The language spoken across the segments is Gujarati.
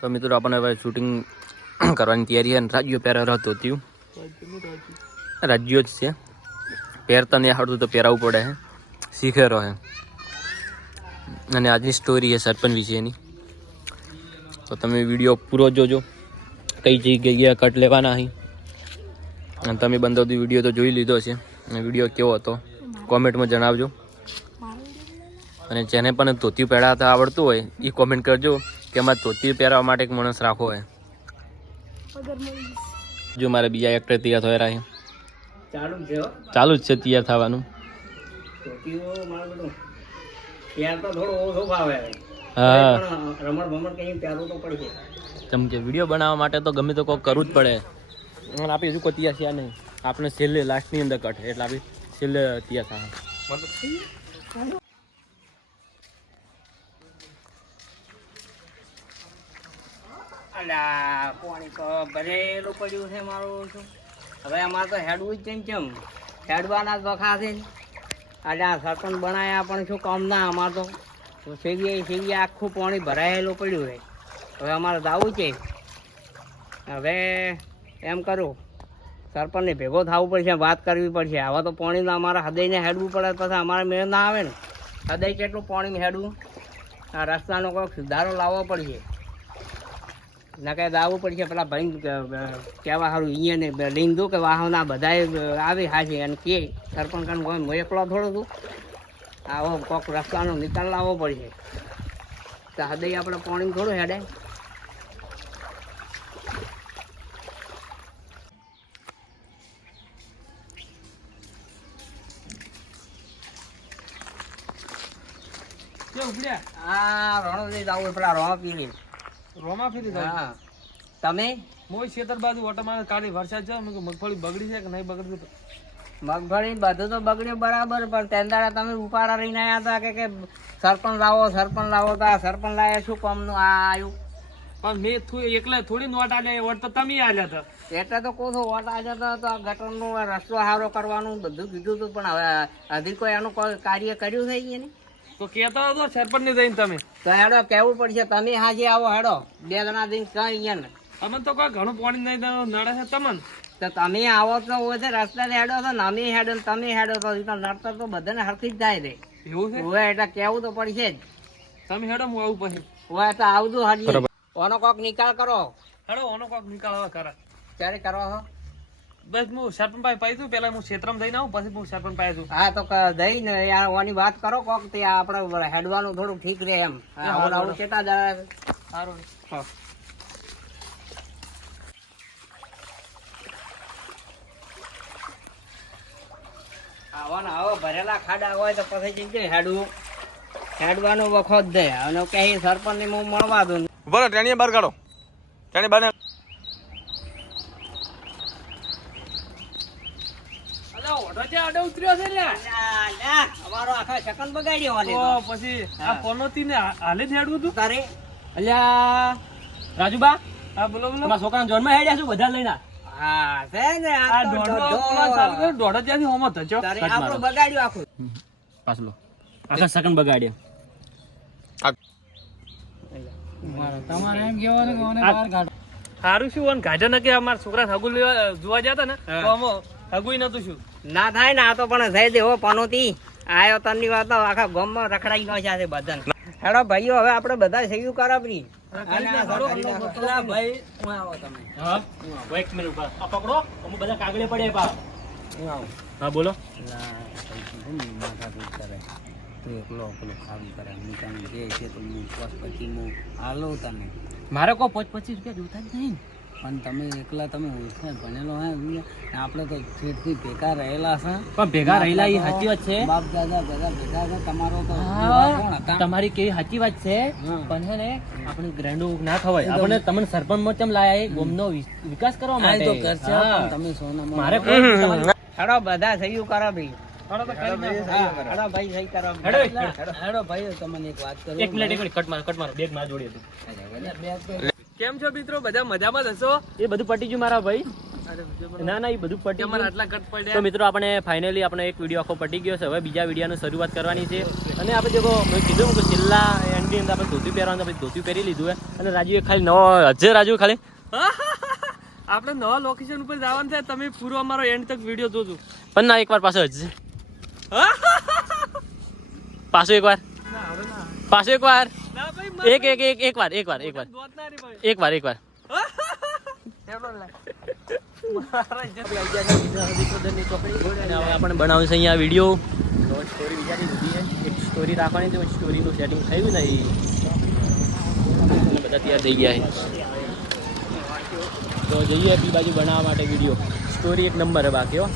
તો મિત્રો આપણને હવે શૂટિંગ કરવાની તૈયારી છે. રાજ્યો પહેરા હતો ત્યું રાજ્યો જ છે. પહેરતા નહીં આવડતું તો પહેરાવવું પડે છે. શીખેરો છે. અને આજની સ્ટોરી છે સરપંચ વિશેની. તો તમે વિડીયો પૂરો જોજો. કઈ જગ્યાએ કટ લેવાના અહીં અને તમે બંધ બધું વિડીયો તો જોઈ લીધો છે. અને વિડીયો કેવો હતો કોમેન્ટમાં જણાવજો. અને જેને પણ ધોતી પહેરાતા આવડતું હોય એ કોમેન્ટ કરજો કે અમારે ધોતી પહેરવા માટે એક માણસ રાખવો હોય. જો મારે બીજા એક્ટર તૈયાર થયા રહ્યા ચાલુ જ છે તૈયાર થવાનું. કેમ કે વિડીયો બનાવવા માટે તો ગમે તો કોઈ કરવું જ પડે. અને આપણે હજુ કોઈ તૈયાર થયા નહીં. આપણે છેલ્લે લાસ્ટની અંદર કટ એટલે આપણે છેલ્લે તૈયાર થાય. પાણી તો ભરેલું પડ્યું છે મારું. હવે અમારે તો હેડવું જ કેમ હેડવાના જ વખા છે. આજે આ સરપંચ બનાવ્યા પણ શું કામ ના. અમારે તો સેવીએ આખું પાણી ભરાયેલું પડ્યું છે. હવે અમારે જવું છે. હવે એમ કરું સરપંચને ભેગો થવું પડશે, વાત કરવી પડશે. હવે તો પાણીને અમારે હૃદયને હેડવું પડે પછી અમારે મેળ ના આવે ને. હૃદય કેટલું પાણી હેડવું. આ રસ્તાનો કોઈક સુધારો લાવવો પડશે. નકે આવવું પડશે પેલા ભાઈ કહેવા સારું અહીંયા લઈને દઉં કે વાહના બધાએ આવી હાજી અને કે સરપંચ કાન હું એકલો થોડું છું. આવો કોઈક રસ્તાનો નિકાલ લાવવો પડશે. તો હૃદય આપણે પાણી થોડું હેડે. હા રણો લઈ જવું પેલા રોમા પીરી રોમા ફેરી હા. તમે મોય ખેતર બાજુ ઓટોમાં કાઢી વરસાદ છે. મગફળી બગડી છે કે નહીં બગડી? મગફળી બધું તો બગડ્યું બરાબર, પણ તેંદાડા તમે ઉપાડા રહીને આવ્યા હતા કે સરપંચ લાવો તો આ સરપંચ લાવ્યા શું કામનું આ આવ્યું? પણ મેં એકલા થોડી નોટ આલે વોટ તો તમે આલ્યા હતા. એટલે તો કહું છું વોટ આવ્યા હતા તો આ ગટરનો રસ્તો સારો કરવાનું બધું કીધું હતું, પણ હવે હજી કોઈ એનું કોઈ કાર્ય કર્યું છે ને? તો કેતો હતો સરપંચ ને જઈને તમે તો હેડો કેવું પડશે. તમે હાજી આવો હેડો 2 જણા જઈને કઈ અહીંયા અમે તો કોઈ ઘણું પાણી નહીં નડે છે તમને. તો તમે આવો તો હોય છે રસ્તા હેડો તો અમે હેડો ને તમે હેડો તો નડતર તો બધાને હરખી જ થાય છે. એવું છે હોય એટલે કેવું તો પડશે જ. તમે હેડો હું આવું પછી. હોય તો આવજો હાજી. ઓનો કોક નિકાલ કરો. હેડો ઓનો કોક નિકાલ હવે કરે. ક્યારે કરો છો? બસ હું સરપંચ પાસે પાઈ દઉં. પેલા હું ક્ષેત્રમાં જઈને આવું પછી હું સરપંચ પાસે દઉં. હા તો દઈ ને યાર ઓની વાત કરો કોક તે આપણે હેડવાનું થોડું ઠીક રહે એમ. આવું કેટલા દાડા સારું. આવવાના આવો ભરેલા ખાડા હોય તો પછી જઈને હેડવાનો વખત દે અને કહી સરપંચ ને હું મળવા દઉં. બરો ટેણીએ બહાર કાઢો. ટેણી બહાર અમારો આખા સેકન્ડ બગાડ્યો પછી આ પનોતી ને હાલે જ હેડવું તું તારે. અલ્યા રાજુબા, હા બોલો બોલો. તમારા છોકરાના જોનમાં હેડ્યા છું બધા લઈને. હા છે ને આ દોઢો ત્યાંથી હોમો થયો. આપણું બગાડ્યું આખું. પાછલો આખા સેકન્ડ બગાડ્યા. તમારે એમ કેવાનું કે ઓને બહાર કાઢો. સારું શું ઓન ગાઢા ને કે અમારા છોકરા હગુ જોવા જતા ને તો અમે હગુય નતું શું ના થાય ને. આ તો પણ થઈ દેવો પનોતી આયો તની વાત આખા ગામમાં રખડાઈ ગયો છે બધાને. હેડો ભાઈઓ હવે આપણે બધા સહયોગ કરાવરી. ભાઈ હું આવો તમે. હા એક મિનિટ ઉભા. આ પકડો અમે બધા કાગળે પડ્યા પા. હું આવું. હા બોલો. તું એકલો કામ કરે નીકળી જે છે તો હું પછી હું હાલો તને. મારે કોઈ 25 રૂપિયા જોતા જ નહીં. પણ તમે એકલા તમે હોશિયાર ભણેલો હે આપણે તો છેડથી ભેગા રહેલા છે. પણ ભેગા રહેલા એ સાચી વાત છે. બાપ દાદા બધા ભેગા છે. તમારો તો તમારી કેવી સાચી વાત છે. પણ હે ને આપણે ગ્રેન્ડો ના ખવાય. આપણે તમને સરપંચ માં કેમ લાયા? એ ગામનો વિકાસ કરવા માટે તો કરશે. તમે સોના મારે હેડો બધા સહયોગ કરો ભાઈ. હેડો તો કરી હેડો ભાઈ સહી કરો. હેડો ભાઈ તમને એક વાત કરું. એક મિનિટ કટ મારો બેગ માર જોડે હતું. કેમ છો મિત્રો? બધા મજામાં જ હશો? એ બધું પટી ગયું મારા ભાઈ. ના એ બધું પટી ગયું. આટલા કટ પડ્યા. તો મિત્રો આપણે ફાઇનલી આપણે એક વિડીયો આખો પટી ગયો છે. હવે બીજા વિડીયોની શરૂઆત કરવાની છે. અને આપણે જો મેં કીધું કે છેલ્લા શૂટની અંદર આપણે ધોતી પહેરવાનું પછી ધોતી પહેરી લીધું હે અને રાજુએ ખાલી નવો હજે રાજુ ખાલી આપણે નવા લોકેશન ઉપર જવાનું છે. તમે પૂરો અમારો એન્ડ તક વિડીયો જોજો. પણ ના એકવાર પાછો હજે પાછો એકવાર ના હવે ના પાછો એકવાર ના ભાઈ એકવાર આપણે બનાવું છે અહીંયા વિડીયો સ્ટોરી વિચારી દીધી છે. એક સ્ટોરી રાખવાની તો સ્ટોરીનું સેટિંગ થયું ને એ બધા તૈયાર થઈ ગયા છે. તો જઈએ બી બાજુ બનાવવા માટે વિડીયો. સ્ટોરી એક નંબર છે બાકી હો.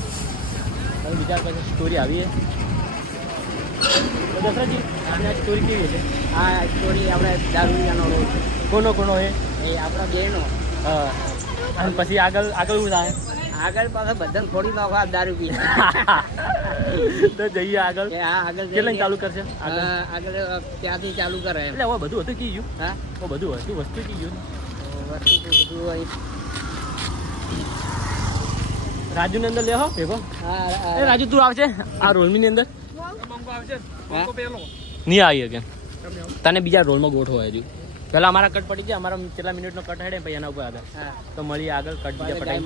હવે વિચાર પછી સ્ટોરી આવી છે. તો દશરથજી આ સ્ટોરી કેવી છે? આ સ્ટોરી આપણે દારૂડિયાનો રોલ છે. કોનો કોનો છે? એ આપણા બેનો. હા અને પછી આગળ આગળ શું થાય? આગળ પાછા બધાને થોડી નાખો આ દારૂ પી. તો જઈએ આગળ. કે આ આગળ કેટલા ચાલુ કરશે? આગળ ત્યાંથી ચાલુ કરે એમ. એટલે હવે બધું હતું કી ગયું. હા બધું હતું વસ્તુ કી ગયું. વસ્તુ તો બધું અહીં. રાજુની અંદર લેહો ભેગો. હા એ રાજુ તું આવશે આ રોલની અંદર? નહીં આવી કે તને બીજા રોલમાં ગોઠવો હજુ. પેલા અમારા કટ પડી ગયા. અમારા કેટલા મિનિટનો કટ હેડે પછી એના ઉપર આગળ હા તો મળીએ આગળ કટ બીજા પટાઈ.